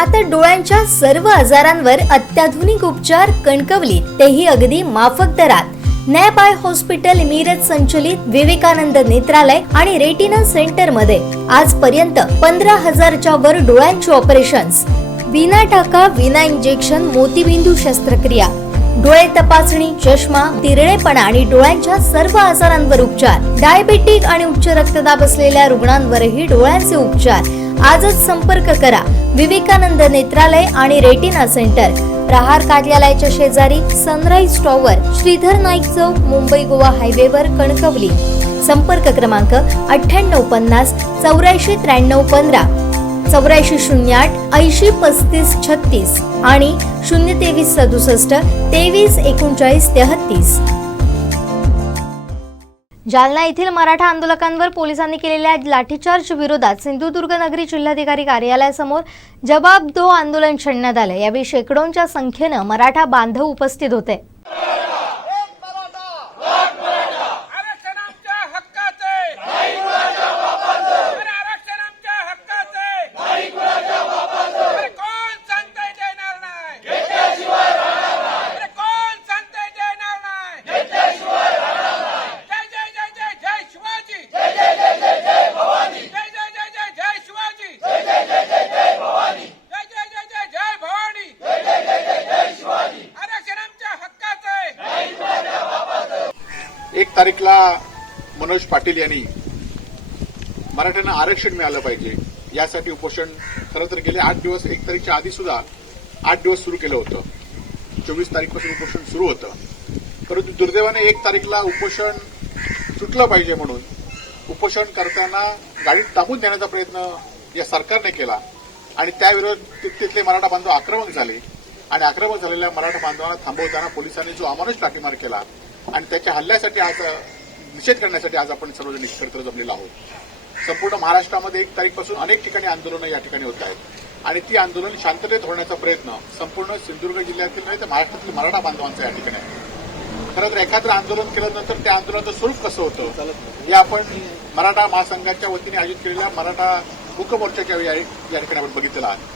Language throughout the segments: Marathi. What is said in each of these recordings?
आता डोळ्यांच्या सर्व आजारांवर अत्याधुनिक उपचार कणकवलीत, तेही अगदी माफक दरात. नॅप आय हॉस्पिटल मिरज संचलित विवेकानंद नेत्रालय आणि रेटिना सेंटर मध्ये आजपर्यंत 15,000च्या वर डोळ्यांची ऑपरेशन्स, विना टाका विना इंजेक्शन मोतीबिंदू शस्त्रक्रिया, डोळे तपासणी, चष्मा, तिरळेपणा आणि डोळ्यांच्या सर्व आजारांवर उपचार. डायबेटिक आणि उच्च रक्तदाब असलेल्या रुग्णांवरही डोळ्यांचे उपचार. आजच संपर्क करा विवेकानंद नेत्रालय आणि रेटिना सेंटर, प्रहार कार्यालयाच्या शेजारी, सनराइज टॉवर, श्रीधर नाईक चौक, मुंबई गोवा हायवेवर, कणकवली. संपर्क क्रमांक 9850 84 93 15, 8408 80 35 36 आणि 023 67 23 39 33. जालना येथील मराठा आंदोलकांवर पोलिसांनी केलेल्या लाठीचार्ज विरोधात सिंधुदुर्ग नगरी जिल्हाधिकारी कार्यालयासमोर जवाब दो आंदोलन छेडण्यात आले. यावेळी शेकडोंच्या संख्येने मराठा बांधव उपस्थित होते. एक तारीखला मनोज पाटील यांनी मराठ्यांना आरक्षण मिळालं पाहिजे यासाठी उपोषण खरं तर गेले 8 दिवस, 1 तारीखच्या आधी सुद्धा 8 दिवस सुरू केलं होतं. 24 तारीखपासून उपोषण सुरू होतं. परंतु दुर्दैवाने 1 तारीखला उपोषण सुटलं पाहिजे म्हणून उपोषण करताना गाडीत टाकून देण्याचा प्रयत्न या सरकारने केला आणि त्याविरोधात तिथले मराठा बांधव आक्रमक झाले आणि आक्रमक झालेल्या मराठा बांधवांना थांबवताना पोलिसांनी जो अमानुष लाठीमार केला आणि त्याच्या हल्ल्यासाठी आज निषेध करण्यासाठी आज आपण सर्वजण एकत्र जमलेलो आहोत. संपूर्ण महाराष्ट्रामध्ये 1 तारीखपासून अनेक ठिकाणी आंदोलनं या ठिकाणी होत आहेत आणि ती आंदोलन शांततेत होण्याचा प्रयत्न संपूर्ण सिंधुदुर्ग जिल्ह्यातील नाही तर महाराष्ट्रातील मराठा बांधवांचा या ठिकाणी आहे. खरं तर एखादं आंदोलन केल्यानंतर त्या आंदोलनाचं स्वरूप कसं होतं हे आपण मराठा महासंघाच्या वतीने आयोजित केलेल्या मराठा मूकमोर्चाच्या या ठिकाणी आपण बघितलेलं आहे.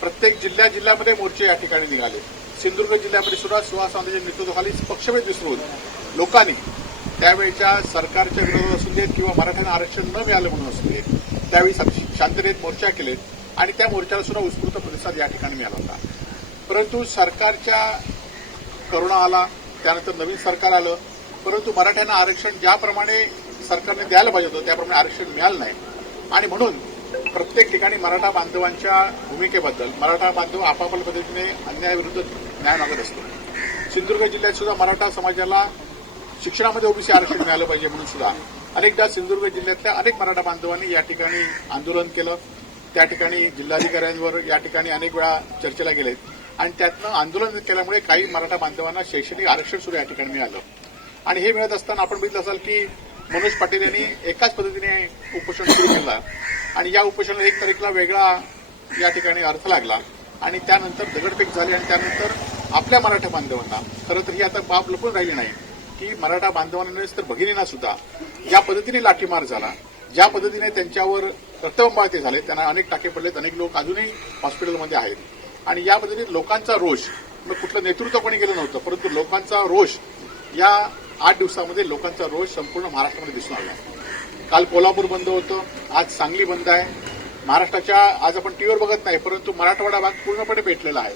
प्रत्येक जिल्ह्यामध्ये मोर्चे या ठिकाणी निघाले. सिंधुदुर्ग जिल्ह्यामध्ये सुद्धा सुहास वांदेच्या नेतृत्वाखाली पक्षभेद विसरून लोकांनी त्यावेळच्या सरकारच्या विरोधात असू देत किंवा मराठ्यांना आरक्षण न मिळालं म्हणून असू देत त्यावेळी शांततेत मोर्चा केलेत आणि त्या मोर्चाला सुद्धा उत्स्फूर्त प्रतिसाद या ठिकाणी मिळाला होता. परंतु सरकारच्या करोना आला, त्यानंतर नवीन सरकार आलं, परंतु मराठ्यांना आरक्षण ज्याप्रमाणे सरकारने द्यायला पाहिजे होतं त्याप्रमाणे आरक्षण मिळालं नाही आणि म्हणून प्रत्येक ठिकाणी मराठा बांधवांच्या भूमिकेबद्दल मराठा बांधव आपापल्या पद्धतीने अन्यायाविरुद्ध न्याय मागत असतो. सिंधुदुर्ग जिल्ह्यात सुद्धा मराठा समाजाला शिक्षणामध्ये ओबीसी आरक्षण मिळालं पाहिजे म्हणून सुद्धा अनेकदा सिंधुदुर्ग जिल्ह्यातल्या अनेक मराठा बांधवांनी या ठिकाणी आंदोलन केलं. त्या ठिकाणी जिल्हाधिकाऱ्यांवर या ठिकाणी अनेक वेळा चर्चेला गेलेत आणि त्यातनं आंदोलन केल्यामुळे काही मराठा बांधवांना शैक्षणिक आरक्षण सुद्धा या ठिकाणी मिळालं आणि हे मिळत असताना आपण बघितलं असाल की मनोज पाटील यांनी एकाच पद्धतीने उपोषण सुरू केलं आणि या उपोषणाला 1 तारीखला वेगळा या ठिकाणी अर्थ लागला आणि त्यानंतर दगडफेक झाली आणि त्यानंतर आपल्या मराठा बांधवांना खरं तर ही आता बाब लपून राहिली नाही की मराठा बांधवांनाच तर भगिनींना सुद्धा ज्या पद्धतीने लाठीमार झाला, ज्या पद्धतीने त्यांच्यावर रक्तबंबाळते झाले, त्यांना अनेक टाके पडलेत, अनेक लोक अजूनही हॉस्पिटलमध्ये आहेत आणि या पद्धतीने लोकांचा रोष, मग कुठलं नेतृत्व कोणी गेलं नव्हतं परंतु लोकांचा रोष या 8 दिवसामध्ये लोकांचा रोष संपूर्ण महाराष्ट्रामध्ये दिसून आला. काल कोल्हापूर बंद होतं, आज सांगली बंद आहे. महाराष्ट्राच्या आज आपण टीव्हीवर बघत नाही परंतु मराठवाडा भाग पूर्णपणे पेटलेला आहे.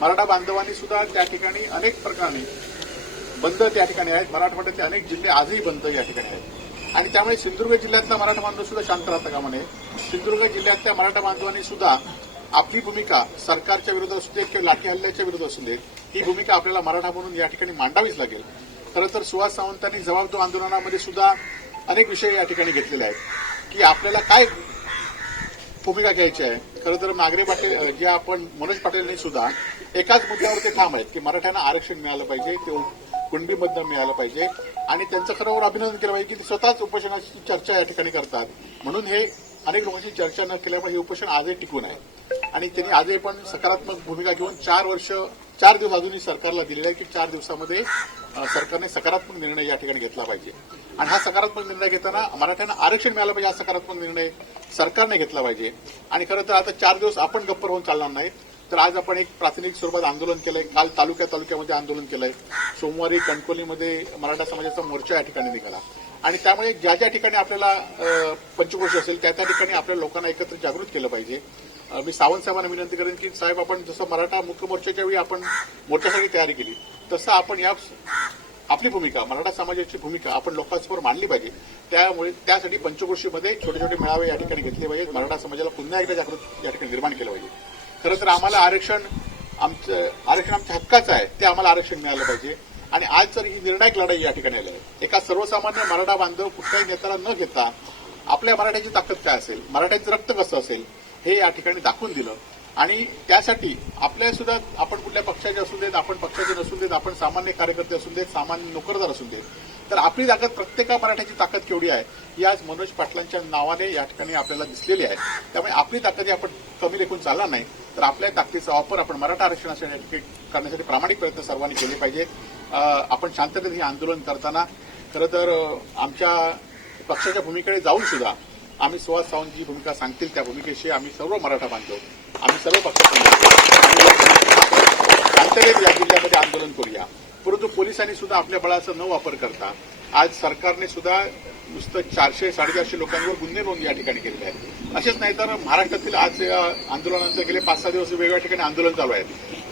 मराठा बांधवांनी सुद्धा त्या ठिकाणी अनेक प्रकारे बंद त्या ठिकाणी आहेत. मराठवाड्यातले अनेक जिल्हे आजही बंद या ठिकाणी आहेत आणि त्यामुळे सिंधुदुर्ग जिल्ह्यातला मराठा बांधव सुद्धा शांत राहता कामा नये. सिंधुदुर्ग जिल्ह्यातल्या मराठा बांधवांनी सुद्धा आपली भूमिका सरकारच्या विरोधात असू देत किंवा लाठी हल्ल्याच्या विरोधात असू देत ही भूमिका आपल्याला मराठा म्हणून या ठिकाणी मांडावीच लागेल. खरं तर सुहास सावंतांनी जवाब दो आंदोलनामध्ये सुद्धा अनेक विषय या ठिकाणी घेतलेले आहेत की आपल्याला काय भूमिका घ्यायची आहे. खरं तर नागरे पाटील जे आपण मनोज पाटील सुद्धा एकाच मुद्द्यावर ते ठाम आहेत की मराठ्यांना आरक्षण मिळालं पाहिजे, ते कुणबीबद्दल मिळालं पाहिजे आणि त्यांचं खरोखर अभिनंदन केलं पाहिजे की ते स्वतःच उपोषणाची चर्चा या ठिकाणी करतात. म्हणून हे अनेक लोकांची चर्चा न केल्यामुळे हे उपोषण आजही टिकून आहे आणि त्यांनी आजही पण सकारात्मक भूमिका घेऊन 4 दिवस अजूनही सरकारला दिलेले आहे की 4 दिवसामध्ये सरकारने सकारात्मक निर्णय या ठिकाणी घेतला पाहिजे. आणि हा सकारात्मक निर्णय घेताना मराठ्यांना आरक्षण मिळालं पाहिजे, हा सकारात्मक निर्णय सरकारने घेतला पाहिजे. आणि खरं तर आता 4 दिवस आपण गप्प राहून चालणार नाही. तर आज आपण एक प्रातिनिधिक स्वरूपात आंदोलन केलंय. काल तालुक्यामध्ये आंदोलन केलंय. सोमवारी कणकवलीमध्ये मराठा समाजाचा मोर्चा या ठिकाणी निघाला. आणि त्यामुळे ज्या ज्या ठिकाणी आपल्याला पंचक्रोशी असेल त्या ठिकाणी आपल्या लोकांना एकत्र जागृत केलं पाहिजे. मी सावंत साहेबांना विनंती करेन की साहेब, आपण जसं मराठा मुख्य मोर्चाच्या वेळी आपण मोर्चासाठी तयारी केली तसं आपण या आपली भूमिका, मराठा समाजाची भूमिका आपण लोकांसमोर मांडली पाहिजे. त्यामुळे त्यासाठी पंचक्रोशीमध्ये छोटे छोटे मेळावे या ठिकाणी घेतले पाहिजेत. मराठा समाजाला पुन्हा एकदा जागृत या ठिकाणी निर्माण केलं पाहिजे. खरं तर आम्हाला आरक्षण आमच्या हक्काचं आहे, ते आम्हाला आरक्षण मिळालं पाहिजे. आणि आज जर ही निर्णायक लढाई या ठिकाणी आली आहे, एका सर्वसामान्य मराठा बांधव कुठल्याही नेत्याला न घेता आपल्या मराठ्याची ताकद काय असेल, मराठ्याचं रक्त कसं असेल हे या ठिकाणी दाखवून दिलं. आणि त्यासाठी आपल्या सुद्धा आपण कुठल्या पक्षाचे असू देत, आपण पक्षाचे नसून देत, आपण सामान्य कार्यकर्ते असू देत, सामान्य नोकरदार असू देत, तर आपली ताकद, प्रत्येका मराठ्याची ताकद केवढी आहे ही आज मनोज पाटलांच्या नावाने या ठिकाणी आपल्याला दिसलेली आहे. त्यामुळे आपली ताकद आपण कमी लेखून चालणार नाही, तर आपल्या ताकदीचा वापर आपण मराठा आरक्षणासाठी करण्यासाठी प्रामाणिक प्रयत्न सर्वांनी केले पाहिजेत. आपण शांततेत हे आंदोलन करताना खरं तर आमच्या पक्षाच्या भूमिकेकडे जाऊन सुद्धा आम्ही सुहास सावंत जी भूमिका सांगतील त्या भूमिकेशी आम्ही सर्व मराठा बांधव, आम्ही सर्व पक्षाचे शांततेत या जिल्ह्यामध्ये आंदोलन करूया. परंतु पोलिसांनी सुद्धा आपल्या बळाचा न वापर करता आज सरकारने सुद्धा नुसतं 400-450 लोकांवर गुन्हे नोंद या ठिकाणी केलेले आहेत. असेच नाही तर महाराष्ट्रातील आज आंदोलनानंतर गेले 5-6 दिवस वेगवेगळ्या ठिकाणी आंदोलन चालू आहेत.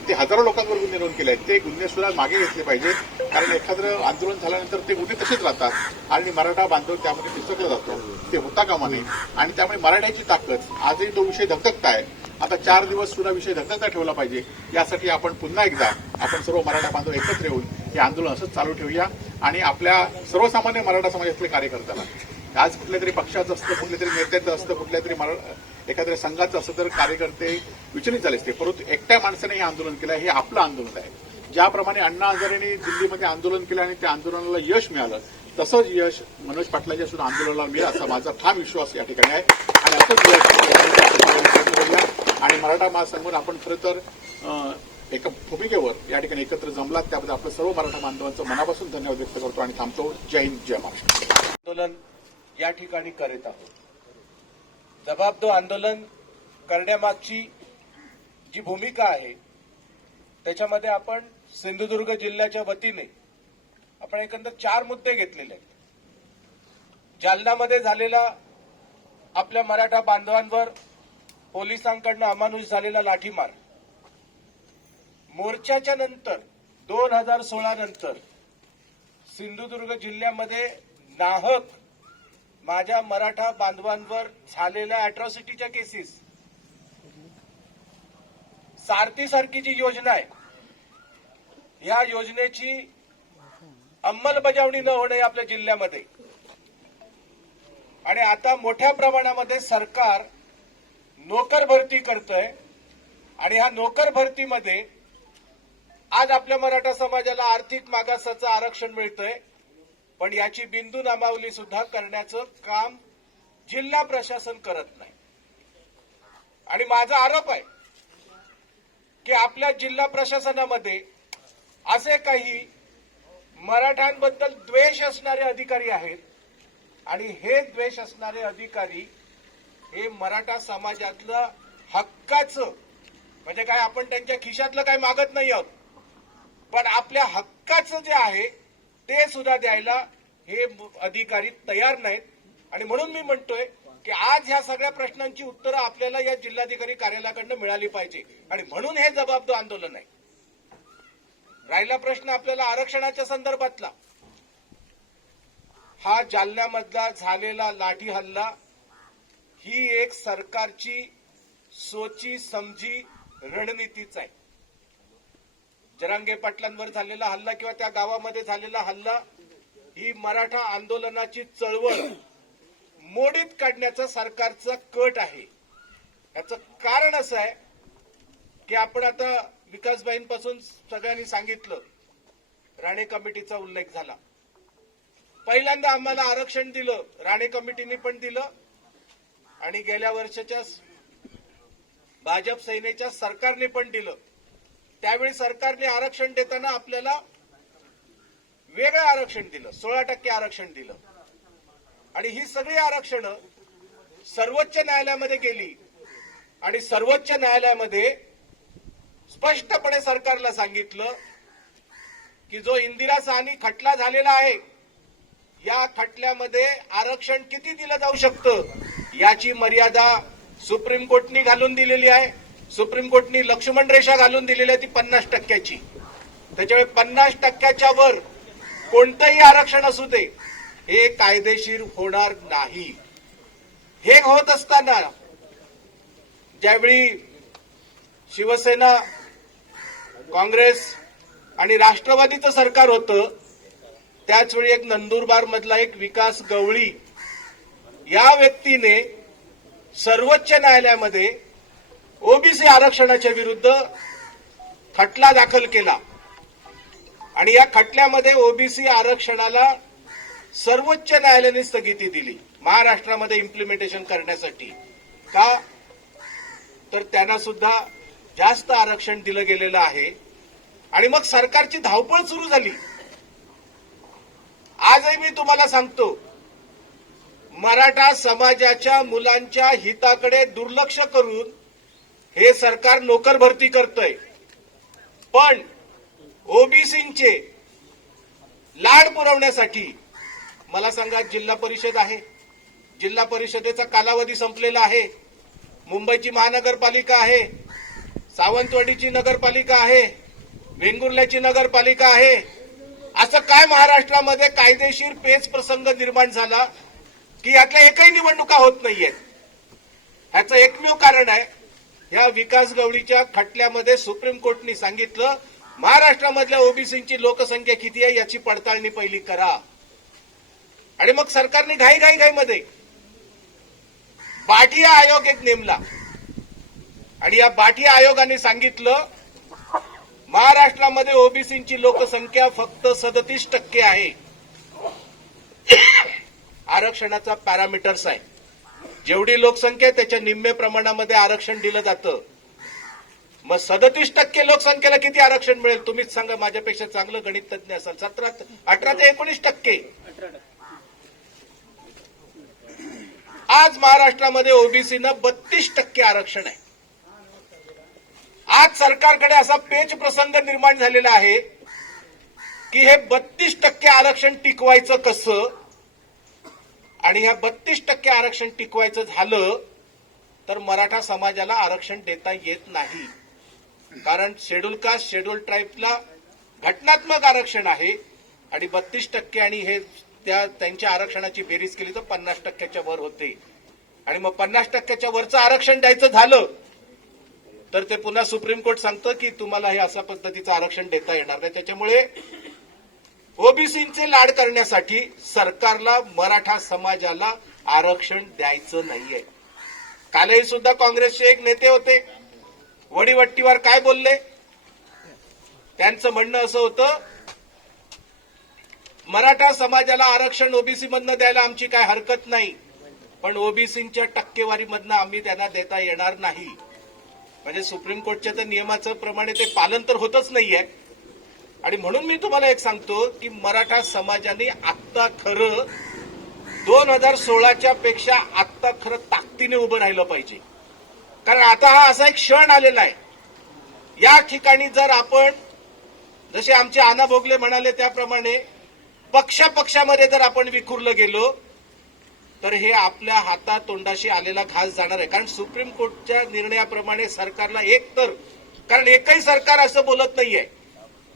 ते हजारो लोकांवर गुन्हे नोंद केले आहेत. ते गुन्हे सुद्धा मागे घेतले पाहिजेत, कारण एखादं आंदोलन झाल्यानंतर ते गुन्हे तसेच राहतात आणि मराठा बांधव त्यामध्ये पिसकला जातो. ते होता कामा नये. आणि त्यामुळे मराठ्याची ताकद, आजही तो विषय धगधगताय, आता 4 दिवस सुद्धा विषय धगधगता ठेवला पाहिजे. यासाठी आपण पुन्हा एकदा आपण सर्व मराठा बांधव एकत्र येऊन हे आंदोलन असंच चालू ठेवूया. आणि आपल्या सर्वसामान्य मराठा समाजातल्या कार्यकर्त्याला, आज कुठल्या तरी पक्षाचं असतं, कुठल्या तरी नेत्याचं असतं, कुठल्या तरी एखाद्या संघाचं असतं तर कार्यकर्ते विचलित झाले असते. परंतु एकट्या माणसाने हे आंदोलन केलं, हे आपलं आंदोलन आहे. ज्याप्रमाणे अण्णा हजारेंनी दिल्लीमध्ये आंदोलन केलं आणि त्या आंदोलनाला यश मिळालं, तसंच यश मनोज पाटलांच्या सुद्धा आंदोलनाला मिळेल असा माझा ठाम विश्वास या ठिकाणी आहे. आणि असंच यश आणि मराठा महासंघ आपण खरं तर एका भूमिकेवर या ठिकाणी एकत्र जमलात, त्याबद्दल आपलं सर्व मराठा बांधवांचं मनापासून धन्यवाद व्यक्त करतो आणि थांबतो. जय हिंद, जय महाराष्ट्र. आंदोलन या ठिकाणी करीत आहोत. जबाबदार आंदोलन करण्यामागची जी भूमिका आहे त्याच्यामध्ये आपण सिंधुदुर्ग जिल्ह्याच्या वतीने आपण एकंदर 4 मुद्दे घेतलेले आहेत. जालन्यामध्ये झालेला आपल्या मराठा बांधवांवर पोलिसांकडनं अमानुष झालेला लाठीमार, मोर्चाच्या नंतर 2016 नंतर सिंधुदुर्ग जिल्ह्यामध्ये नाहक माझ्या मराठा बांधवांवर झालेल्या अॅट्रॉसिटीच्या केसेस, सारथीसारखी जी योजना आहे या योजनेची अंमलबजावणी न होणे आपल्या जिल्ह्यामध्ये, आणि आता मोठ्या प्रमाणामध्ये सरकार नोकर भरती करतंय. आणि ह्या नोकर भरतीमध्ये आज आपल्या मराठा समाजाला आर्थिक मागासाचं आरक्षण मिळतंय, पण याची बिंदू नामावली सुद्धा करण्याचं काम जिल्हा प्रशासन करत नाही. आणि माझा आरोप आहे की आपल्या जिल्हा प्रशासनामध्ये असे काही मराठ्यांबद्दल द्वेष असणारे अधिकारी आहेत, आणि हे द्वेष असणारे अधिकारी हे मराठा समाजातलं हक्काचं, म्हणजे काय आपण त्यांच्या खिशातलं काय मागत नाही आहोत, पण आपल्या हक्काचं जे आहे ते सुद्धा द्यायला हे अधिकारी तयार नाहीत. आणि म्हणून मी म्हणतोय की आज ह्या सगळ्या प्रश्नांची उत्तरं आपल्याला या जिल्हाधिकारी कार्यालयाकडनं मिळाली पाहिजे, आणि म्हणून हे जबाबदार आंदोलन आहे. राहिला प्रश्न आपल्याला आरक्षणाच्या संदर्भातला, हा जालन्यामधला झालेला लाठी हल्ला ही एक सरकारची सोची समजी रणनीतीच आहे. जरांगे पाटलांवर झालेला हल्ला किंवा त्या गावामध्ये झालेला हल्ला ही मराठा आंदोलनाची चळवळ मोडीत काढण्याचा सरकारचा कट आहे. याचं कारण असं आहे की आपण आता विकासबाईंपासून सगळ्यांनी सांगितलं, राणे कमिटीचा उल्लेख झाला. पहिल्यांदा आम्हाला आरक्षण दिलं, राणे कमिटीने पण दिलं, आणि गेल्या वर्षाच्या भाजप सेनेच्या सरकारने पण दिलं. त्यावेळी सरकारने आरक्षण देताना आपल्याला वेगळं आरक्षण दिलं, 16% आरक्षण दिलं. आणि ही सगळी आरक्षणं सर्वोच्च न्यायालयामध्ये गेली आणि सर्वोच्च न्यायालयामध्ये स्पष्टपणे सरकारला सांगितलं की जो इंदिरा साहनी खटला झालेला आहे, या खटल्यामध्ये आरक्षण किती दिलं जाऊ शकतं याची मर्यादा सुप्रीम कोर्टनी घालून दिलेली आहे. सुप्रीम कोर्टनी लक्ष्मण रेषा घालून दिलेली आहे ती 50%ची. त्याच्यामुळे 50%च्या वर कोणतंही आरक्षण असू दे हे कायदेशीर होणार नाही. हे होत असताना ज्यावेळी शिवसेना, काँग्रेस आणि राष्ट्रवादीचं सरकार होतं त्याचवेळी एक नंदुरबार मधला एक विकास गवळी या व्यक्तीने सर्वोच्च न्यायालयामध्ये ओबीसी आरक्षणाच्या विरुद्ध खटला दाखल केला आणि या खटल्यामध्ये ओबीसी आरक्षणाला सर्वोच्च न्यायालयाने स्थगिती दिली महाराष्ट्रामध्ये इम्प्लिमेंटेशन करण्यासाठी. का तर त्यांना सुद्धा जास्त आरक्षण दिलं गेलेलं आहे आणि मग सरकारची धावपळ सुरू झाली. आजही मी तुम्हाला सांगतो, मराठा समाजाच्या मुलांच्या हिताकडे दुर्लक्ष करून हे सरकार नोकर भरती करतंय. पण ओबीसींचे लाड पुरवण्यासाठी मला सांगा, जिल्हा परिषद आहे, जिल्हा परिषदेचा कालावधी संपलेला आहे, मुंबईची महानगरपालिका आहे, सावंतवाडीची नगरपालिका आहे, वेंगुर्ल्याची नगरपालिका आहे. असं काय महाराष्ट्रामध्ये कायदेशीर पेच प्रसंग निर्माण झाला की यातल्या एकही निवडणुका होत नाहीयेत? ह्याचं एकमेव कारण आहे, या विकास गवळीच्या खटल्यामध्ये सुप्रीम कोर्टने सांगितलं महाराष्ट्रामधल्या ओबीसींची लोकसंख्या किती आहे याची पडताळणी पहिली करा. आणि मग सरकारने घाईमध्ये बाठिया आयोग एक नेमला आणि या बाठिया आयोगाने सांगितलं महाराष्ट्रामध्ये ओबीसींची लोकसंख्या फक्त 37% आहे. आरक्षणाचा पॅरामीटर्स आहे, जेवढी लोकसंख्या त्याच्या निम्मे प्रमाणामध्ये आरक्षण दिलं जातं. मग 37% लोकसंख्येला किती आरक्षण मिळेल तुम्हीच सांगा, माझ्यापेक्षा चांगलं गणित तज्ञ असाल. 18 ते 19%. आज महाराष्ट्रामध्ये ओबीसीनं 32% आरक्षण आहे. आज सरकारकडे असा पेच प्रसंग निर्माण झालेला आहे की हे 32% आरक्षण टिकवायचं कसं, आणि ह्या 32% आरक्षण टिकवायचं झालं तर मराठा समाजाला आरक्षण देता येत नाही. कारण शेड्यूल कास्ट, शेड्यूल ट्राईबला घटनात्मक आरक्षण आहे आणि 32% आणि हे त्यांच्या आरक्षणाची बेरीज केली तर 50%च्या वर होते. आणि मग 50%च्या वरचं आरक्षण द्यायचं झालं तर ते पुन्हा सुप्रीम कोर्ट सांगतं की तुम्हाला हे अशा पद्धतीचं आरक्षण देता येणार नाही. त्याच्यामुळे ओबीसींचे लाड करण्यासाठी सरकारला मराठा समाजाला आरक्षण द्यायचं नाहीये. कालही सुद्धा काँग्रेसचे एक नेते होते, वडीवट्टीवर काय बोलले, त्यांचं म्हणणं असं होतं मराठा समाजाला आरक्षण ओबीसी मधनं द्यायला आमची काय हरकत नाही, पण ओबीसींच्या टक्केवारीमधनं आम्ही त्यांना देता येणार नाही. म्हणजे सुप्रीम कोर्टच्या त्या नियमाचं प्रमाणे ते पालन तर होतच नाहीये. आणि म्हणून मी तुम्हाला एक सांगतो की मराठा समाजाने आत्ता खरं 2016च्या पेक्षा आत्ता खरं ताकदीने उभं राहिलं पाहिजे. कारण आता हा असा एक क्षण आलेला आहे, या ठिकाणी जर आपण जसे आमचे आना भोगले म्हणाले त्याप्रमाणे पक्षामध्ये जर आपण विखुरलं गेलो तर हे आपल्या हातातोंडाशी आलेला घास जाणार आहे. कारण सुप्रीम कोर्टच्या निर्णयाप्रमाणे सरकारला कारण एकही सरकार असं बोलत नाहीये,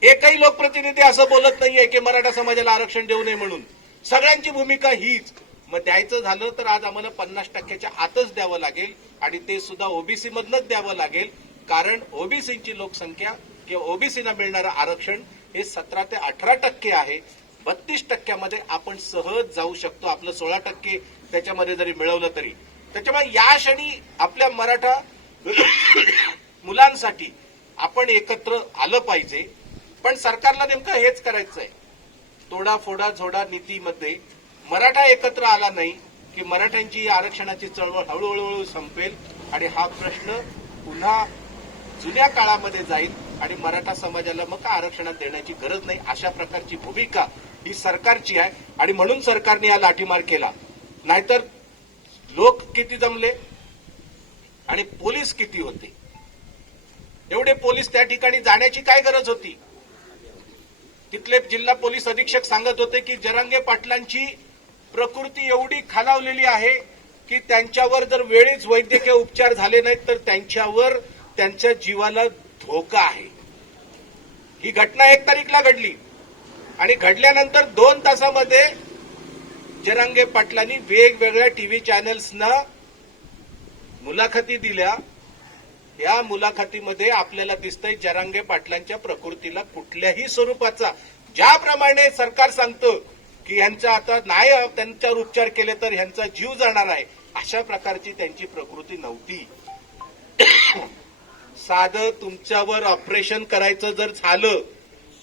एकही लोकप्रतिनिधी असं बोलत नाहीये की मराठा समाजाला आरक्षण देऊ नये म्हणून. सगळ्यांची भूमिका हीच. मग द्यायचं झालं तर आज आम्हाला 50%च्या आतच द्यावं लागेल आणि ते सुद्धा ओबीसी मधनच द्यावं लागेल. कारण ओबीसीची लोकसंख्या किंवा ओबीसीला मिळणारं आरक्षण हे 17 ते 18% आहे. 32%मध्ये आपण सहज जाऊ शकतो. आपलं 16% त्याच्यामध्ये जरी मिळवलं तरी. त्याच्यामुळे या क्षणी आपल्या मराठा मुलांसाठी आपण एकत्र आलं पाहिजे. पण सरकारला नेमकं हेच करायचं आहे. तोडा फोडा झोडा नीतीमध्ये मराठा एकत्र आला नाही की मराठ्यांची आरक्षणाची चळवळ हळूहळू संपेल आणि हा प्रश्न पुन्हा जुन्या काळामध्ये जाईल आणि मराठा समाजाला मग आरक्षणात देण्याची गरज नाही, अशा प्रकारची भूमिका ही सरकारची आहे. आणि म्हणून सरकारने हा लाठीमार केला. नाहीतर लोक किती जमले आणि पोलीस किती होते. एवढे पोलीस त्या ठिकाणी जाण्याची काय गरज होती. तिथले जिल्हा पोलीस अधीक्षक सांगत होते की जरांगे पाटलांची प्रकृती एवढी खालावलेली आहे की त्यांच्यावर जर वेळीच वैद्यकीय उपचार झाले नाहीत तर त्यांच्यावर त्यांच्या जीवाला धोका आहे. ही घटना 1 तारीखला घडली आणि घडल्यानंतर 2 तासामध्ये जरांगे पाटलांनी वेगवेगळ्या टीव्ही चॅनल्सना मुलाखती दिल्या. या मुलाखतीमध्ये आपल्याला दिसतंय जरांगे पाटलांच्या प्रकृतीला कुठल्याही स्वरूपाचा, ज्याप्रमाणे सरकार सांगतं की ह्यांचा आता नाही त्यांच्यावर उपचार केले तर ह्यांचा जीव जाणार आहे, अशा प्रकारची त्यांची प्रकृती नव्हती. साधं तुमच्यावर ऑपरेशन करायचं जर झालं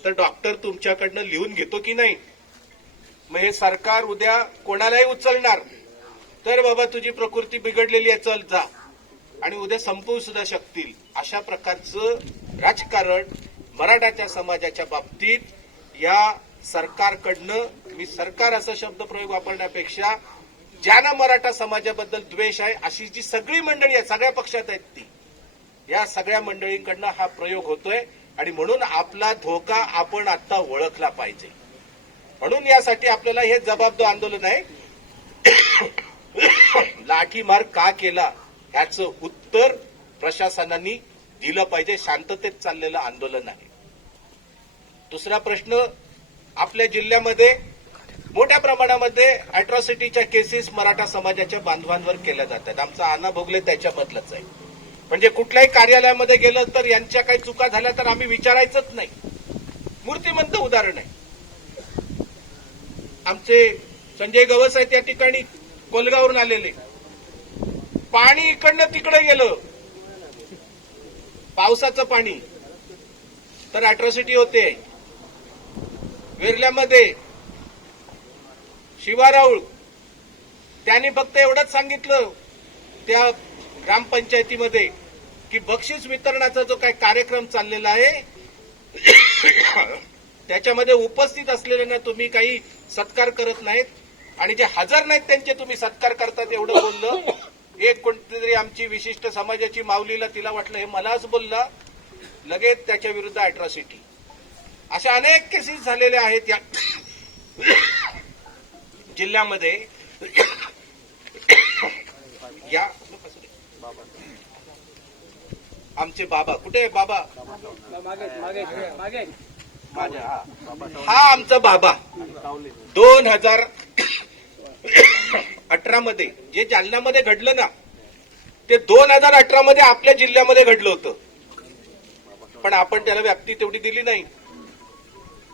तर डॉक्टर तुमच्याकडनं लिहून घेतो की नाही. मग हे सरकार उद्या कोणालाही उचलणार तर बाबा तुझी प्रकृती बिघडलेली आहे चल जा, आणि उद्या संपवू सुद्धा शकतील. अशा प्रकारचं राजकारण मराठाच्या समाजाच्या बाबतीत या सरकारकडनं, मी सरकार असा शब्दप्रयोग वापरण्यापेक्षा ज्यांना मराठा समाजाबद्दल द्वेष आहे अशी जी सगळी मंडळी आहे, सगळ्या पक्षात आहेत ती, या सगळ्या मंडळींकडनं हा प्रयोग होतोय. आणि म्हणून आपला धोका आपण आता ओळखला पाहिजे. म्हणून यासाठी आपल्याला हे जबाबदार आंदोलन आहे. लाठीमार का केला ह्याचं उत्तर प्रशासनाने दिलं पाहिजे. शांततेत चाललेलं आंदोलन आहे. दुसरा प्रश्न, आपल्या जिल्ह्यामध्ये मोठ्या प्रमाणामध्ये अॅट्रॉसिटीच्या केसेस मराठा समाजाच्या बांधवांवर केल्या जातात. आमचा आना भोगले त्याच्यामधलंच आहे. म्हणजे कुठल्याही कार्यालयामध्ये गेलं तर यांच्या काही चुका झाल्या तर आम्ही विचारायचंच नाही. मूर्तिमंत उदाहरण आहे. आमचे संजय गवस आहेत त्या ठिकाणी कोलगावरून आलेले, पाणी इकडनं तिकडे गेलं, पावसाचं पाणी, तर अॅट्रॉसिटी होते. वेरल्यामध्ये शिवाराऊळ, त्यांनी फक्त एवढंच सांगितलं त्या ग्रामपंचायतीमध्ये की बक्षीस वितरणाचा जो काही कार्यक्रम चाललेला आहे त्याच्यामध्ये उपस्थित असलेल्यांना तुम्ही काही सत्कार करत नाहीत आणि जे हजर नाहीत त्यांचे तुम्ही सत्कार करतात, एवढं बोललं. एक कोणतीतरी आमची विशिष्ट समाजाची माऊलीला तिला वाटलं हे मलाच बोलला, लगेच त्याच्या विरुद्ध अॅट्रॉसिटी. अशा अनेक केसेस झालेल्या आहेत या जिल्ह्यामध्ये. या आमचे बाबा कुठे आहे? बाबा हा आमचा बाबा 2018 मध्ये जे जालन्यामध्ये घडलं ना ते 2018 मध्ये आपल्या जिल्ह्यामध्ये घडलं होतं, पण आपण त्याला व्याप्ती तेवढी दिली नाही.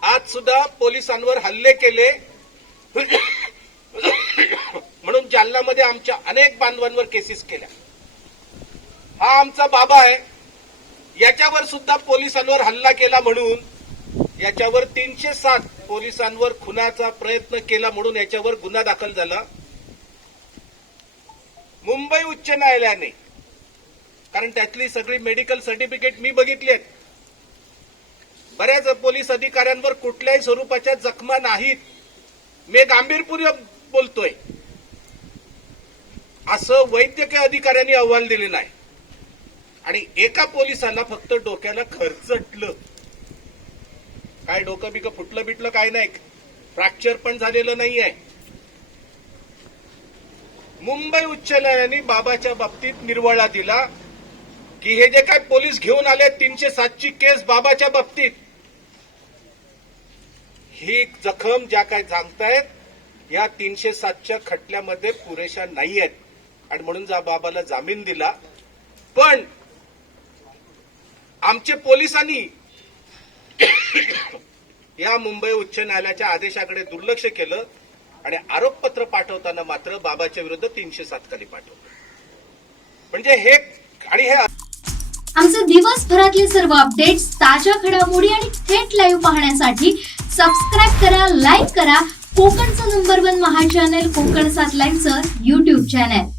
आज सुद्धा पोलिसांवर हल्ले केले म्हणून जालन्यामध्ये आमच्या अनेक बांधवांवर केसेस केल्या. हा आमचा बाबा आहे, याच्यावर सुद्धा पोलिसांवर हल्ला केला म्हणून याच्यावर 307 पोलिसांवर खुनाचा प्रयत्न केला म्हणून याच्यावर गुन्हा दाखल झाला मुंबई उच्च न्यायालयाने. कारण त्यातली सगळी मेडिकल सर्टिफिकेट मी बघितली आहेत. बऱ्याच पोलीस अधिकाऱ्यांवर कुठल्याही स्वरूपाच्या जखमा नाहीत. मी गांभीर्यपूर्वक बोलतोय असं वैद्यकीय अधिकाऱ्यांनी अहवाल दिलेला आहे. आणि एका पोलिसाला फक्त डोक्याला खरचटलं, काय डोकं बिकं फुटलं बिटलं काय नाही, फ्रॅक्चर पण झालेलं नाहीये. मुंबई उच्च न्यायालयाने बाबाच्या बाबतीत निर्वाळा दिला की हे जे काय पोलीस घेऊन आले 307 ची केस बाबाच्या बाबतीत, ही जखम ज्या काय सांगतायत या 307च्या खटल्यामध्ये पुरेशा नाही आहेत आणि म्हणून बाबाला जामीन दिला. पण आमचे पोलिसांनी या मुंबई उच्च न्यायालयाच्या आदेशाकडे दुर्लक्ष केलं आणि आरोपपत्र पाठवताना मात्र बाबाच्या विरुद्ध 307 खाली पाठवलं. म्हणजे हे आणि हे आमचे दिवसभरातले सर्व अपडेट्स, ताज्या घडामोडी आणि थेट लाईव्ह पाहण्यासाठी सबस्क्राईब करा, लाईक करा कोकणचं नंबर 1 महा चॅनल कोकण 7 लाईव्हचं YouTube चॅनल.